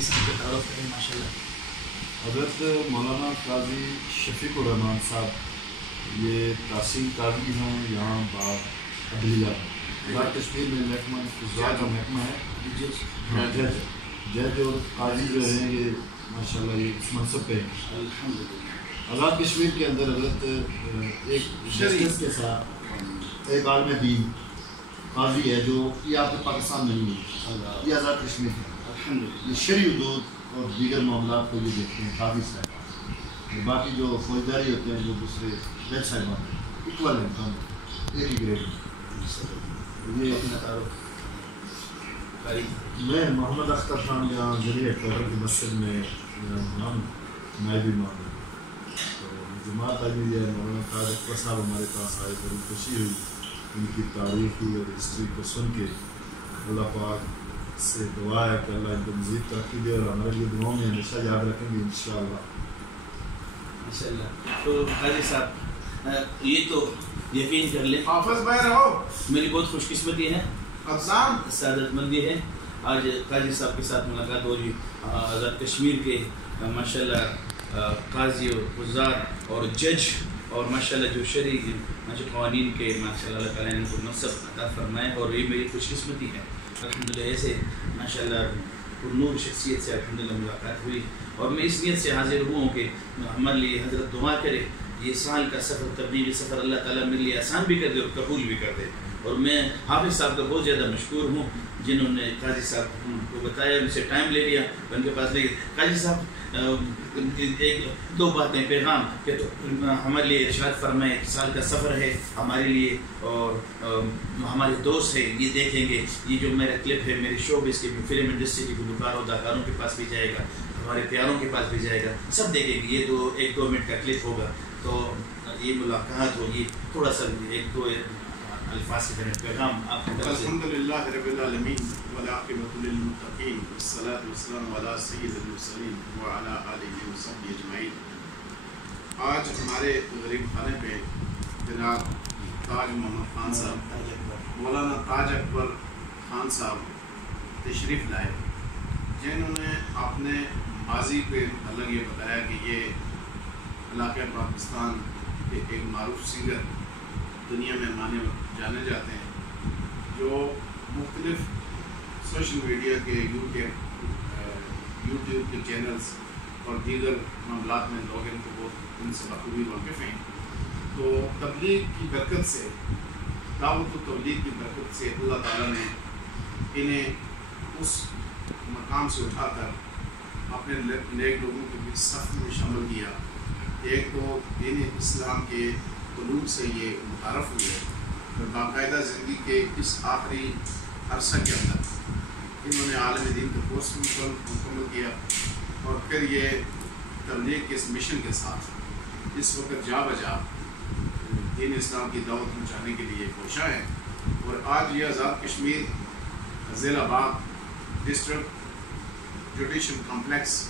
قاضی صاحب کا تعارف کریں ماشاء اللہ. حضرت مولانا قاضی شفیق الرحمان صاحب یہ تحصیل قاضی ہیں یہاں باغ عدلیہ کشمیر میں محکمہ قضات کا محکمہ ہے جج اور قاضی جو ہیں یہ ماشاء اللہ یہ اس منصب پہ ہیں. آزاد کشمیر کے اندر حضرت ایک جسٹس کے ساتھ ایک عالم دین قاضی ہے جو یہ آپ کے پاکستان میں نہیں ہے, یہ آزاد کشمیر ہے. یہ شرعی حدود اور دیگر معاملات کو یہ دیکھتے ہیں قاضی صاحب, اور باقی جو فوجداری ہوتے ہیں جو دوسرے جج صاحبان ہیں اکول ہیں کام ایک ہی گریڈ میں. یہ میں محمد اختر خان یہاں ذریعہ کوہر کی مسجد میں نائب امام ہوں. تو جماعت آئی ہے مولانا قاضی اکبر صاحب ہمارے پاس آئے, بڑی خوشی ہوئی ان کی تاریخی اور ہسٹری کو سن کے. اللہ پاک سے دعا ہے کہ اللہ ان کو مزید ترقی دے اور ہمارے لیے دعاؤں میں ہمیشہ یاد رکھیں گے انشاءاللہ. ماشاءاللہ. تو قاضی صاحب یہ تو یقین کر لیں حافظ بھائی رہو, میری بہت خوش قسمتی ہے, سعادت مندی ہے آج قاضی صاحب کے ساتھ ملاقات ہو رہی. آزاد کشمیر کے ماشاءاللہ قاضی اور قضات اور جج اور ماشاءاللہ جو شرعی قوانین کے ماشاءاللہ اللہ تعالیٰ نے ان کو منصب عطا فرمائے, اور یہ میری خوش قسمتی ہے الحمدللہ. ایسے ماشاءاللہ نور شخصیت سے الحمدللہ ملاقات ہوئی, اور میں اس نیت سے حاضر ہوں کہ ہمارے لیے حضرت دعا کرے یہ سال کا سفر تبلیغی سفر اللہ تعالیٰ میرے لیے آسان بھی کر دے اور قبول بھی کر دے. اور میں حافظ صاحب کا بہت زیادہ مشکور ہوں جنہوں نے قاضی صاحب کو بتایا, ان سے ٹائم لے لیا, ان کے پاس لے گئے. قاضی صاحب ایک دو باتیں پیغام کہ تو ہمارے لیے ارشاد فرمائے, سال کا سفر ہے ہمارے لیے اور ہمارے دوست ہیں یہ دیکھیں گے. یہ جو میرا کلپ ہے میرے شو اس کے فلم انڈسٹری کے گلوکاروں اداکاروں کے پاس بھی جائے گا, ہمارے پیاروں کے پاس بھی جائے گا, سب دیکھیں گے. یہ ایک دو منٹ کا کلپ ہوگا, تو یہ ملاقات ہوگی. تھوڑا سا ایک دو الفاظ سے پیغام آپ کی طرف سے. الحمدللہ رب العالمین والعاقبۃ للمتقین والصلاۃ والسلام علی سید المرسلین وعلی آلہ وصحبہ اجمعین. آج ہمارے غریب خانے پہ جناب تاج محمد خان صاحب, مولانا تاج اکبر خان صاحب تشریف لائے, جنہوں نے اپنے ماضی کے متعلق یہ بتایا کہ یہ علاقہ پاکستان کے ایک معروف سنگر دنیا میں مانے جانے جاتے ہیں, جو مختلف سوشل میڈیا کے یوٹیوب کے چینلز اور دیگر معاملات میں لوگ ان کو بہت ان سے بخوبی واقف ہیں. تو تبلیغ کی برکت سے, دعوت و تبلیغ کی برکت سے اللہ تعالیٰ نے انہیں اس مقام سے اٹھا کر اپنے نیک لوگوں کے بیچ صف میں شامل کیا. ایک تو دین اسلام کے علوم سے یہ متعارف ہوئے, اور باقاعدہ زندگی کے اس آخری عرصہ کے اندر انہوں نے عالم دین کا کورس مکمل کیا, اور پھر یہ تبلیغ کے اس مشن کے ساتھ اس وقت جا بجا دین اسلام کی دعوت پہنچانے کے لیے کوشاں ہیں. اور آج یہ آزاد کشمیر ضلع باغ ڈسٹرکٹ جوڈیشل کمپلیکس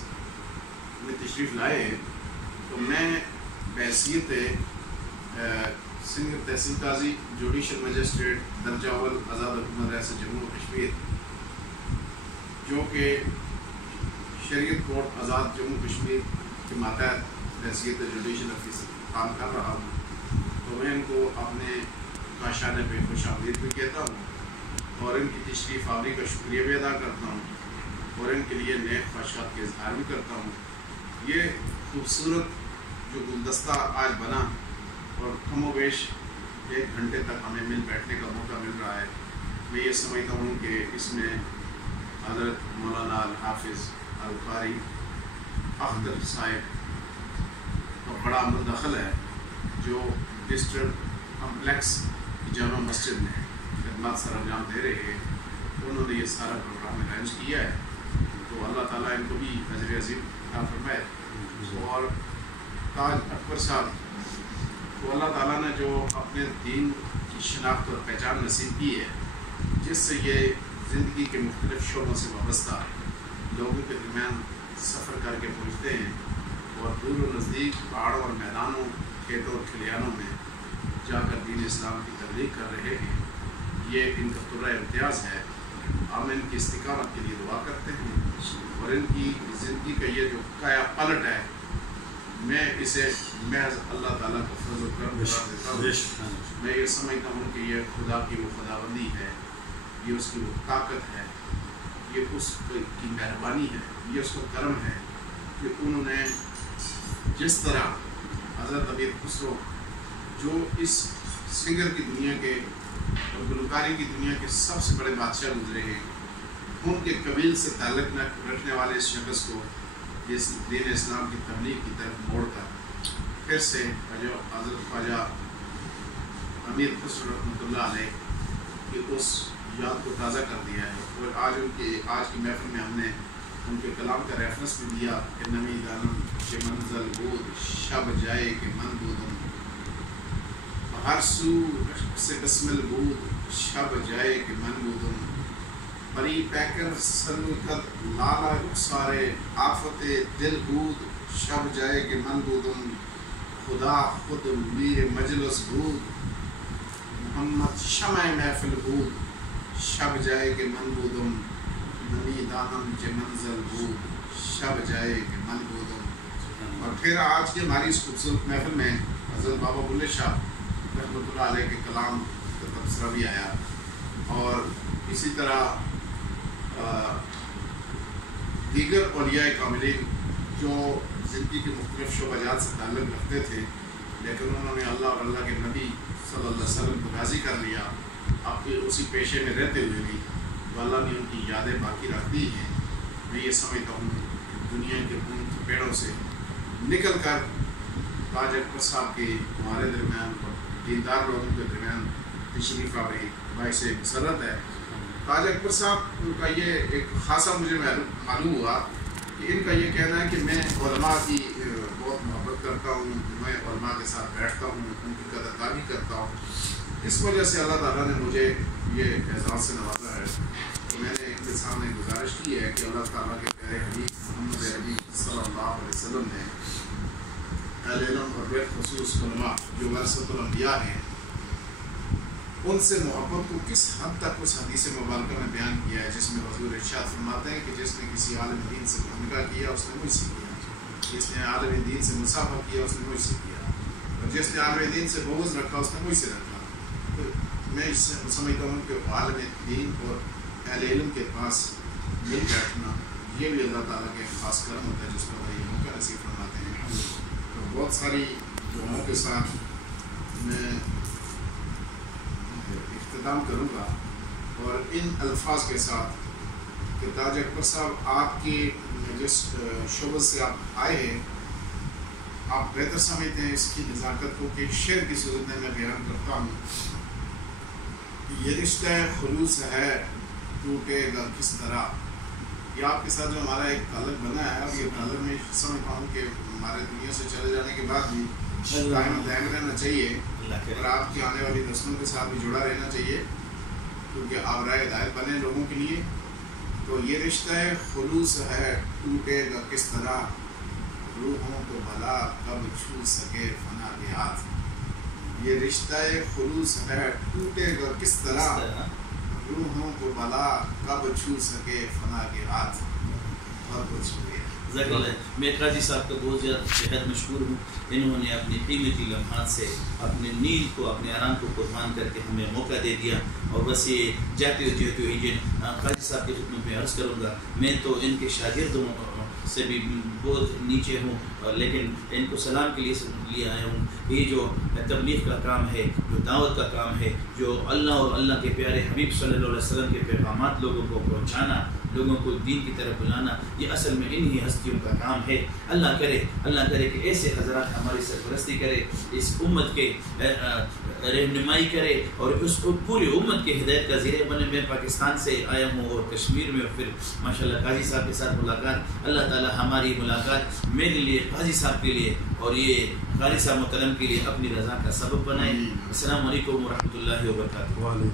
میں تشریف لائے ہیں. تو میں بحیثیت سینئر تحصیل قاضی جوڈیشل مجسٹریٹ درجہ اول آزاد حکومت ریاست جموں و کشمیر, جو کہ شریعت کورٹ آزاد جموں کشمیر کے ماتحت بحیثیت جوڈیشل آفیسر کام کر رہا ہوں, تو میں ان کو اپنے کاشانے پہ خوش آمدید بھی کہتا ہوں, اور ان کی تشریف آوری کا شکریہ بھی ادا کرتا ہوں, اور ان کے لیے نیک خواہشات کا اظہار بھی کرتا ہوں. یہ خوبصورت جو گلدستہ آج بنا اور کم و بیش 1 گھنٹے تک ہمیں مل بیٹھنے کا موقع مل رہا ہے, میں یہ سمجھتا ہوں کہ اس میں حضرت مولانا الحافظ القاری اختر صاحب کا بڑا مدخل ہے, جو ڈسٹرکٹ کمپلیکس جامع مسجد میں خدمات سر انجام دے رہے ہیں. انہوں نے یہ سارا پروگرام ارینج کیا ہے, تو اللہ تعالیٰ ان کو بھی اجر عظیم عطا فرمائے. اور تاج اکبر صاحب کو اللہ تعالیٰ نے جو اپنے دین کی شناخت اور پہچان نصیب کی ہے, جس سے یہ زندگی کے مختلف شعبوں سے وابستہ لوگوں کے درمیان سفر کر کے پہنچتے ہیں, اور دور و نزدیک پہاڑوں اور میدانوں, کھیتوں اور کھلیانوں میں جا کر دین اسلام کی تبلیغ کر رہے ہیں. یہ ان کا طرح امتیاز ہے. हम इनकी इस्तिकामत के लिए दुआ करते हैं और इनकी ज़िंदगी का ये जो काया पलट है, मैं इसे महज अल्लाह ताला का फजल कर देता हूँ। मैं ये समझता हूँ कि ये खुदा की वो खुदाबंदी है, ये उसकी वो ताकत है, ये उसकी मेहरबानी है, ये उसका करम है कि उन्होंने जिस तरह हज़रत अमीर खुसरो जो इस सिंगर की दुनिया के और गुलकारी की दुनिया के सबसे बड़े बादशाह गुजरे हैं, उनके कबील से ताल्लुक़ न रखने वाले इस शख्स को इस दीन इस्लाम की तबलीग की तरफ मोड़कर फिर से हज़रत ख्वाजा अमीर खुसरो रहमतुल्लाह अलैह की उस याद को ताज़ा कर दिया है। और आज की महफिल में हमने उनके कलाम का रेफरेंस भी दिया कि नमी दानम के मंजल बोध शब जाए के मन बोधम हर सू से बस्मिल बूद शब जाए के मन बोधम परी पैकर सलकत लाला सारे आफत दिल बूद शब जाए के मन बोधम खुदा खुद मीर मजलस बूद मोहम्मद शमा महफिल बूद शब जाए के मन बोधम नमी दानम के मंजल बूद शब जाए के मन बोधम। और फिर आज की हमारी इस खूबसूरत महफिल में हज़रत बाबा बुल्ले शाह रहमतुल्लाह अलैह के कलाम का तबसरा भी आया और इसी तरह दीगर औलिया कामिलीन जो ज़िंदगी के मुख्तलिफ शोबाजात से ताल्लुक़ रखते थे, लेकिन उन्होंने अल्लाह और अल्लाह के नबी सल्लल्लाहु अलैहि वसल्लम को राज़ी कर लिया। आपके उसी पेशे में रहते हुए भी अल्लाह ने उनकी यादें बाकी रख दी हैं। मैं ये समझता हूँ दुनिया के उन पेड़ों से निकल कर ताज अकबर साहब के हमारे दरमियान दीनदार लोगों के दरमियान तशरीफ़ आवरी बाइस मसरत है। ताज अकबर साहब का ये एक ख़ासा मुझे मालूम हुआ कि इनका ये कहना है कि मैं उलमा की बहुत मोहब्बत करता हूँ, मैं उलमा के साथ बैठता हूँ, उनकी कदरदानी करता हूँ। इस वजह से अल्लाह ताला ने मुझे ये एजाज़ से नवाजा है। तो मैंने इनके सामने गुजारिश की है कि अल्लाह ताला के प्यारे हबीब मोहम्मद अरबी सल्लल्लाहु अलैहि वसल्लम ने अहले-इल्म और बेखुसूस उलमा जो वरसतुल अंबिया हैं, उनसे मोहब्बत को किस हद तक उस हदीस मुबारक में बयान किया है जिसमें हुज़ूर इरशाद फरमाते हैं कि जिसने किसी आलिम दीन से मुनाका किया उसने मुझसे किया, जिसने आलिम दीन से मुसाफा किया उसने मुझसे किया, और जिसने आलिम दीन से बुग़्ज़ रखा उसने मुझसे रखा। तो मैं इससे समझता हूँ कि आलिम दीन और अहले इल्म के पास मिल बैठना ये भी अल्लाह ताला के ख़ास करम होता है जिसको ये मौका नसीब फरमाते हैं। तो बहुत सारी दुआओं के साथ मैं इख्तिताम करूँगा और इन अल्फाज के साथ कि ताज अकबर साहब आपके जिस शोबे से आप आए हैं, आप बेहतर समझते हैं इसकी नज़ाकत को कि शेर की सूरत में मैं बयान करता हूँ। ये रिश्ता खुलूस है टूटेगा किस तरह, ये आपके साथ जो हमारा एक ताल्लुक़ बना है और ये ताल्लुक़ में समझता हूँ कि हमारे दुनिया से चले जाने के बाद भी कायम दायम रहना चाहिए और आपकी आने वाली नस्लों के साथ भी जुड़ा रहना चाहिए, क्योंकि आप राय हिदायत बने लोगों के लिए। तो ये रिश्ता है खुलूस है टूटेगा किस तरह, रूहों को भला कब छू सके फना के हाथ। ये रिश्ता है खुलूस है टूटेगा किस तरह, रूहों को भला कब छू सके फना के हाथ। बहुत बहुत शुक्रिया। मैं काजी साहब का बहुत ज़्यादा बेहद मशहूर हूँ। इन्होंने अपनी कीमती लम्हात से अपने नींद को अपने आराम को कुर्बान करके हमें मौका दे दिया। और बस ये जाते हुए काजी साहब की खिदमत में अर्ज़ करूँगा, मैं तो इनके शागिर्दों से भी बहुत नीचे हूँ, लेकिन इनको सलाम के लिए आया हूँ। ये जो तबलीग का काम है, जो दावत का काम है, जो अल्लाह और अल्लाह के प्यारे हबीब सल्लल्लाहु अलैहि वसल्लम के पैगामात लोगों को पहुँचाना, लोगों को दीन की तरफ बुलाना, ये असल में इन्हीं हस्तियों का काम है। अल्लाह करे कि ऐसे हज़रात हमारी सरपरस्ती करे, इस उम्मत के रहनुमाई करे और उस पूरी उम्मत के हिदायत का ज़रिया बने। मैं पाकिस्तान से आया हूँ और कश्मीर में फिर माशाल्लाह काजी साहब के साथ मुलाकात, अल्लाह ताला हमारी मुलाकात मेरे लिए, काजी साहब के लिए और ये कारी साहब मोहतरम के लिए अपनी रज़ा का सबब बनाए। अस्सलामु अलैकुम व रहमतुल्लाहि व बरकातुहू।